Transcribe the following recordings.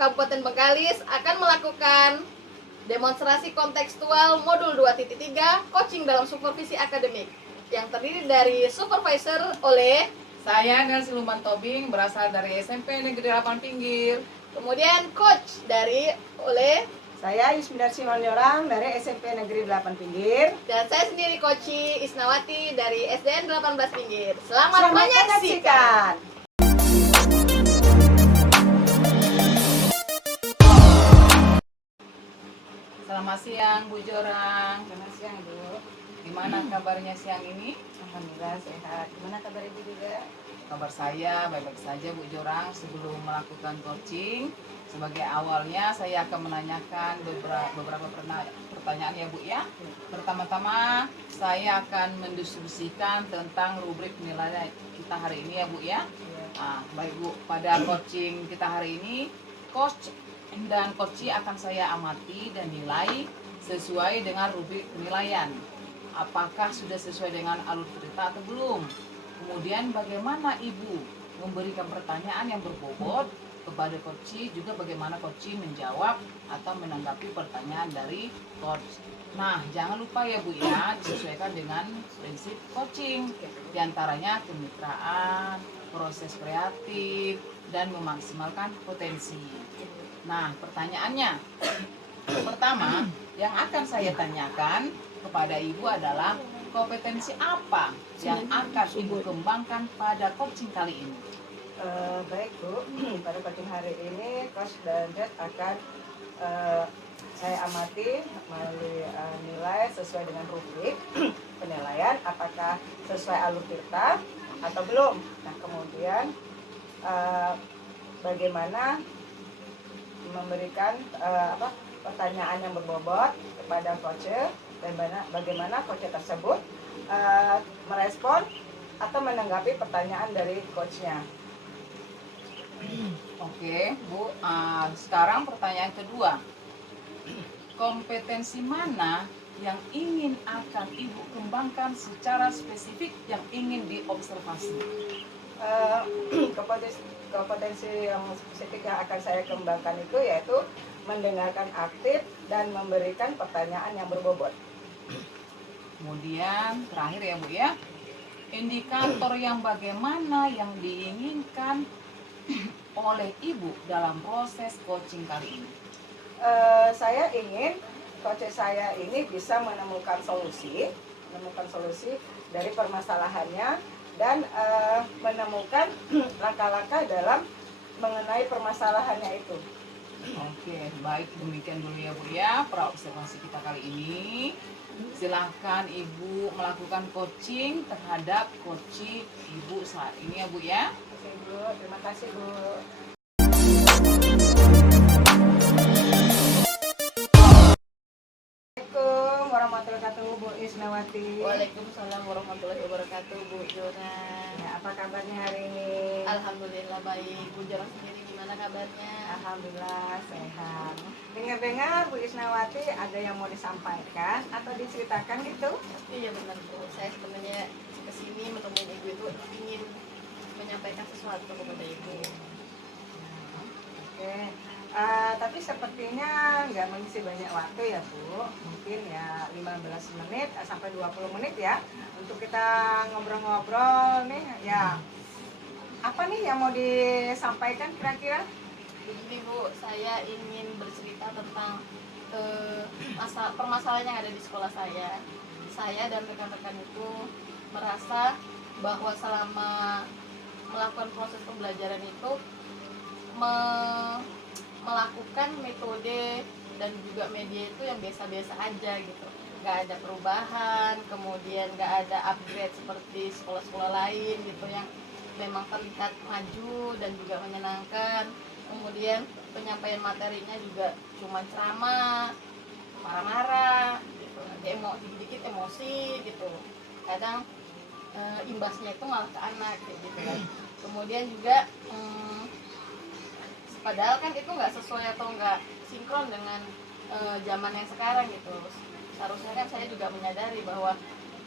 Kabupaten Bengkalis akan melakukan demonstrasi kontekstual modul 2.3 coaching dalam supervisi akademik yang terdiri dari supervisor oleh saya Nelsi Luman Tobing, berasal dari SMP Negeri 8 Pinggir. Kemudian coach oleh saya Yusmidar Simanyorang dari SMP Negeri 8 Pinggir. Dan saya sendiri Koci Isnawati dari SDN 18 Pinggir. Selamat menyaksikan. Selamat siang Bu Jorang. Selamat siang Bu. Gimana kabarnya siang ini? Alhamdulillah sehat. Gimana kabar Ibu juga? Kabar saya baik-baik saja Bu Jorang. Sebelum melakukan coaching, sebagai awalnya saya akan menanyakan beberapa pertanyaan ya Bu ya. Pertama-tama saya akan mendiskusikan tentang rubrik penilaian kita hari ini ya Bu ya. Baik Bu, pada coaching kita hari ini, coach dan coachee akan saya amati dan nilai sesuai dengan rubrik penilaian. Apakah sudah sesuai dengan alur cerita atau belum? Kemudian bagaimana Ibu memberikan pertanyaan yang berbobot kepada coachee, juga bagaimana coachee menjawab atau menanggapi pertanyaan dari coach. Nah, jangan lupa ya Bu ya, disesuaikan dengan prinsip coaching, diantaranya kemitraan, proses kreatif, dan memaksimalkan potensi. Nah, pertanyaannya pertama yang akan saya tanyakan kepada Ibu adalah kompetensi apa yang akan Ibu kembangkan pada coaching kali ini? Baik Bu, pada coaching hari ini Coach dan Red akan saya amati melalui nilai sesuai dengan rubrik penilaian, apakah sesuai alur cerita atau belum. Nah, kemudian bagaimana memberikan pertanyaan yang berbobot kepada coach dan bagaimana coach tersebut merespon atau menanggapi pertanyaan dari coachnya. Oke Bu, sekarang pertanyaan kedua, kompetensi mana yang ingin akan Ibu kembangkan secara spesifik yang ingin diobservasi? Kompetensi yang spesifik yang akan saya kembangkan itu yaitu mendengarkan aktif dan memberikan pertanyaan yang berbobot. Kemudian terakhir ya Bu ya, indikator yang bagaimana yang diinginkan oleh Ibu dalam proses coaching kali ini? Saya ingin coach saya ini bisa menemukan solusi dari permasalahannya dan menemukan langkah-langkah dalam mengenai permasalahannya itu. Oke, baik, demikian dulu ya Bu ya praobservasi kita kali ini. Silahkan Ibu melakukan coaching terhadap coachee Ibu saat ini ya Bu ya. Oke Bu, terima kasih Bu. Assalamualaikum warahmatullahi wabarakatuh Bu Isnawati. Waalaikumsalam warahmatullahi wabarakatuh Bu Jorang. Ya, apa kabarnya hari ini? Alhamdulillah baik. Bu Jorang sendiri gimana kabarnya? Alhamdulillah sehat. Dengar-dengar Bu Isnawati ada yang mau disampaikan atau diceritakan gitu? Iya benar Bu. Saya sebenarnya kesini menemui Ibu itu ingin menyampaikan sesuatu kepada Ibu. Oke. Tapi sepertinya nggak mengisi banyak waktu ya Bu. Mungkin ya 15 menit sampai 20 menit ya untuk kita ngobrol-ngobrol nih ya. Apa nih yang mau disampaikan kira-kira? Begini Bu, saya ingin bercerita tentang permasalahan yang ada di sekolah saya. Saya dan rekan-rekan itu merasa bahwa selama melakukan proses pembelajaran itu melakukan metode dan juga media itu yang biasa-biasa aja gitu, nggak ada perubahan, kemudian nggak ada upgrade seperti sekolah-sekolah lain gitu yang memang terlihat maju dan juga menyenangkan. Kemudian penyampaian materinya juga cuma ceramah, marah-marah gitu, dikit-dikit emosi gitu, kadang imbasnya itu malah ke anak gitu kan. Kemudian juga padahal kan itu nggak sesuai atau nggak sinkron dengan zaman yang sekarang gitu. Seharusnya kan saya juga menyadari bahwa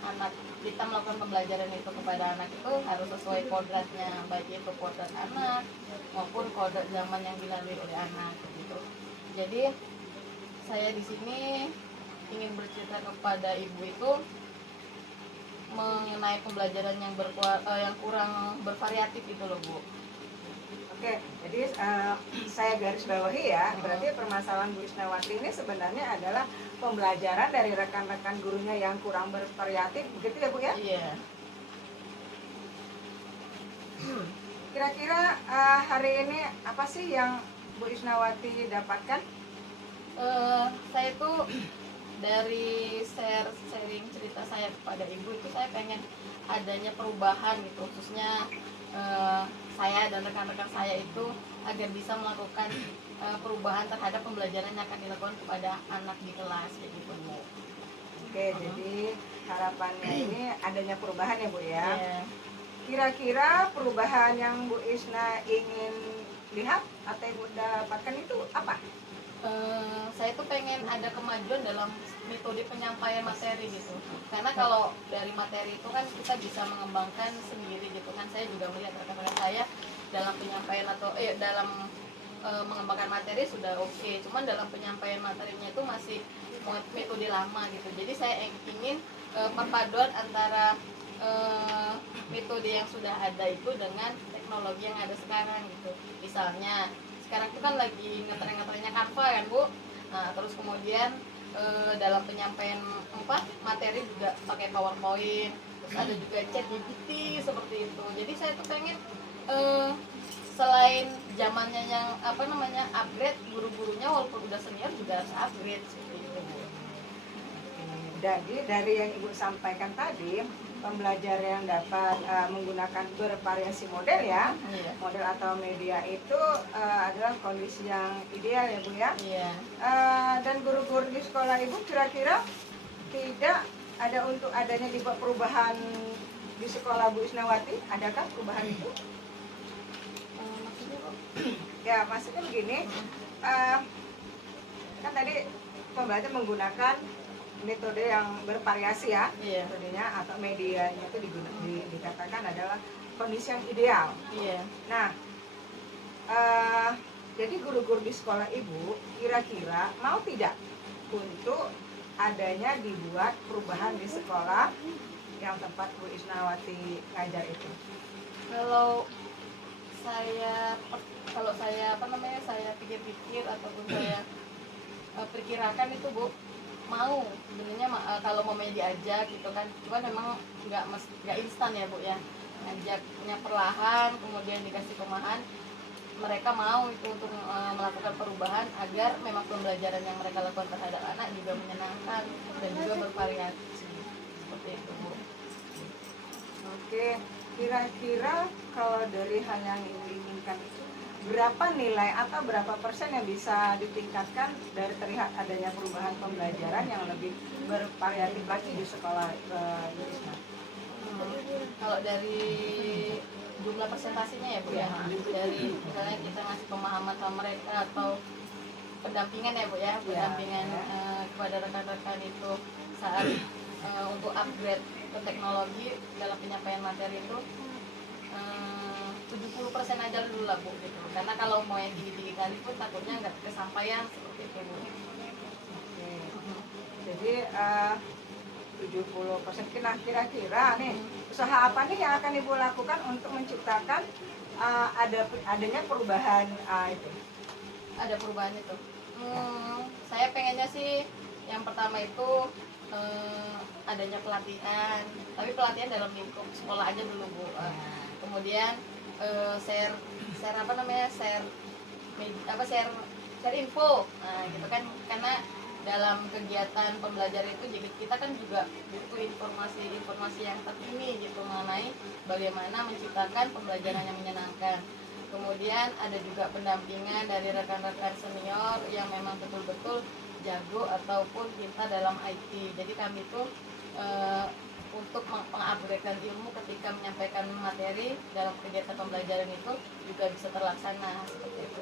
anak kita melakukan pembelajaran itu kepada anak itu harus sesuai kodratnya, baik itu kodrat anak maupun kodrat zaman yang dilalui oleh anak gitu. Jadi saya di sini ingin bercerita kepada ibu itu mengenai pembelajaran yang kurang bervariatif itu loh Bu. Oke, jadi saya garis bawahi ya, berarti permasalahan Bu Isnawati ini sebenarnya adalah pembelajaran dari rekan-rekan gurunya yang kurang bervariatif, begitu ya Bu ya? Iya. Kira-kira hari ini apa sih yang Bu Isnawati dapatkan? Saya tuh dari sharing cerita saya kepada ibu itu saya pengen adanya perubahan gitu, khususnya saya dan rekan-rekan saya itu agar bisa melakukan perubahan terhadap pembelajaran yang akan dilakukan kepada anak di kelas kayak gitu Bu. Oke, jadi harapannya ini adanya perubahan ya Bu ya. Iya. Kira-kira perubahan yang Bu Isna ingin lihat atau Ibu dapatkan itu apa? Saya tuh pengen ada kemajuan dalam metode penyampaian materi gitu, karena kalau dari materi itu kan kita bisa mengembangkan sendiri gitu kan. Saya juga melihat rekan-rekan saya dalam penyampaian atau dalam mengembangkan materi sudah oke, cuman dalam penyampaian materinya itu masih metode lama gitu. Jadi saya ingin perpaduan antara metode yang sudah ada itu dengan teknologi yang ada sekarang gitu. Misalnya sekarang itu kan lagi ngetren-ngetrennya Canva kan Bu. Nah terus kemudian dalam penyampaian materi juga pakai PowerPoint, terus ada juga ChatGPT seperti itu. Jadi saya tuh pengen selain zamannya yang upgrade, guru-gurunya walaupun udah senior juga harus upgrade seperti itu Bu. Jadi dari yang Ibu sampaikan tadi, pembelajar yang dapat menggunakan bervariasi model ya, Iya. model atau media itu adalah kondisi yang ideal ya Bu ya. Iya. Dan guru-guru di sekolah Ibu kira-kira tidak ada untuk adanya dibuat perubahan di sekolah Bu Isnawati, adakah perubahan itu? Maksudnya Bu? Ya maksudnya begini, kan tadi pembelajar menggunakan metode yang bervariasi ya, Iya. metodenya atau medianya itu dikatakan adalah kondisi yang ideal. Iya. Nah, jadi guru-guru di sekolah Ibu kira-kira mau tidak untuk adanya dibuat perubahan di sekolah yang tempat Bu Isnawati ngajar itu? Kalau saya saya pikir-pikir ataupun saya perkirakan itu Bu, mau sebenarnya kalau mau diajak gitu kan, cuman memang nggak instan ya Bu ya, ngajaknya perlahan kemudian dikasih pemahaman, mereka mau itu untuk melakukan perubahan agar memang pembelajaran yang mereka lakukan terhadap anak juga menyenangkan dan juga bervariasi seperti itu Bu. Oke, kira-kira kalau dari hal yang diinginkan itu berapa nilai atau berapa persen yang bisa ditingkatkan dari terlihat adanya perubahan pembelajaran yang lebih bervariatif lagi di sekolah Bu Isna? Kalau dari jumlah presentasinya ya Bu ya, dari misalnya kita ngasih pemahaman sama mereka atau pendampingan ya Bu ya, pendampingan kepada rekan-rekan itu saat untuk upgrade ke teknologi dalam penyampaian materi itu 70% aja dulu lah Bu gitu. Karena kalau mau yang tinggi-tinggi kali pun takutnya nggak kesampaian seperti itu Bu. Oke. Jadi 70%. Nah, kira-kira nih usaha apa nih yang akan Ibu lakukan untuk menciptakan adanya perubahan itu? Ada perubahan itu. Saya pengennya sih yang pertama itu adanya pelatihan, tapi pelatihan dalam lingkup sekolah aja dulu Bu. Kemudian share info, nah gitu kan, karena dalam kegiatan pembelajaran itu jadi kita kan juga butuh informasi yang terkini gitu mengenai bagaimana menciptakan pembelajaran yang menyenangkan. Kemudian ada juga pendampingan dari rekan-rekan senior yang memang betul-betul jago ataupun pintar dalam IT. Jadi kami itu untuk mengupgradekan ilmu ketika menyampaikan materi dalam kegiatan pembelajaran itu juga bisa terlaksana seperti itu.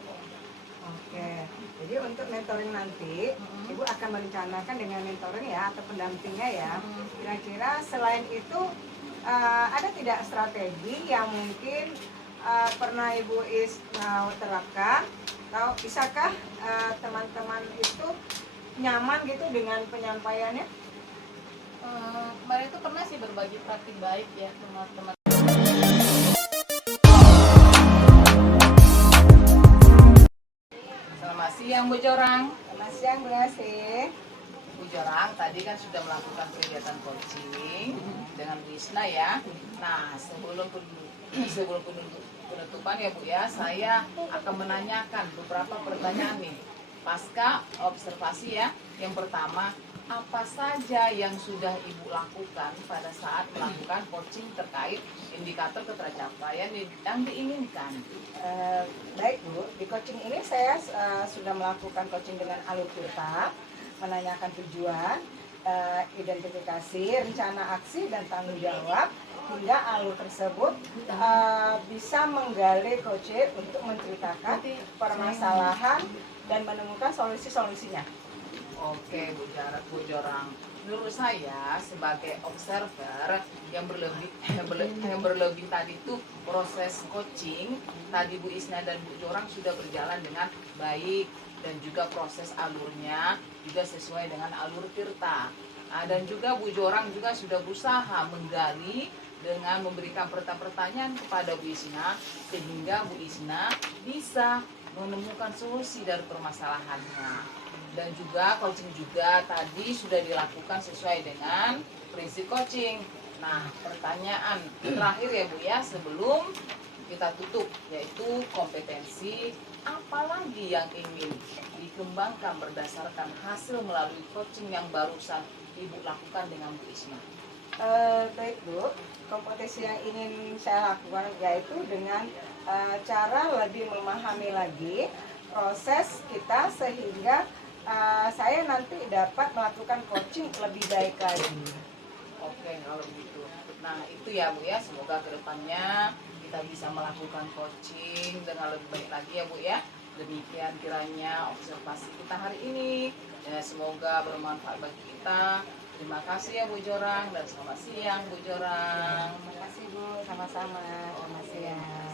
Oke, jadi untuk mentoring nanti, Ibu akan merencanakan dengan mentoring ya atau pendampingnya ya. Kira-kira selain itu ada tidak strategi yang mungkin pernah Ibu terapkan? Atau bisakah teman-teman itu nyaman gitu dengan penyampaiannya? Kemarin itu pernah sih berbagi praktik baik ya teman-teman. Selamat siang Bu Jorang. Selamat siang Bu Asih. Bu Jorang tadi kan sudah melakukan kegiatan coaching dengan Bu Isna ya. Nah sebelum penutupan ya Bu ya, saya akan menanyakan beberapa pertanyaan nih. Pasca observasi ya. Yang pertama, apa saja yang sudah Ibu lakukan pada saat melakukan coaching terkait indikator ketercapaian yang diinginkan? Baik Bu, di coaching ini saya sudah melakukan coaching dengan alur tirta, menanyakan tujuan, identifikasi, rencana aksi dan tanggung jawab, hingga alur tersebut bisa menggali coach untuk menceritakan permasalahan dan menemukan solusi-solusinya. Oke, Bu Jorang. Menurut saya sebagai observer yang berlebih tadi itu proses coaching tadi Bu Isna dan Bu Jorang sudah berjalan dengan baik dan juga proses alurnya juga sesuai dengan alur tirta. Dan juga Bu Jorang juga sudah berusaha menggali dengan memberikan pertanyaan kepada Bu Isna sehingga Bu Isna bisa menemukan solusi dari permasalahannya. Dan juga coaching juga tadi sudah dilakukan sesuai dengan prinsip coaching. Nah, pertanyaan terakhir ya Bu ya sebelum kita tutup, yaitu kompetensi apalagi yang ingin dikembangkan berdasarkan hasil melalui coaching yang barusan Ibu lakukan dengan Bu Isna. Baik Bu, kompetensi yang ingin saya lakukan yaitu dengan cara lebih memahami lagi proses kita sehingga saya nanti dapat melakukan coaching lebih baik lagi. Oke, kalau begitu. Nah, itu ya Bu ya, semoga kedepannya kita bisa melakukan coaching dengan lebih baik lagi ya Bu ya. Demikian kiranya observasi kita hari ini. Ya, semoga bermanfaat bagi kita. Terima kasih ya Bu Jorang dan selamat siang Bu Jorang. Terima kasih Bu, sama-sama. Selamat siang.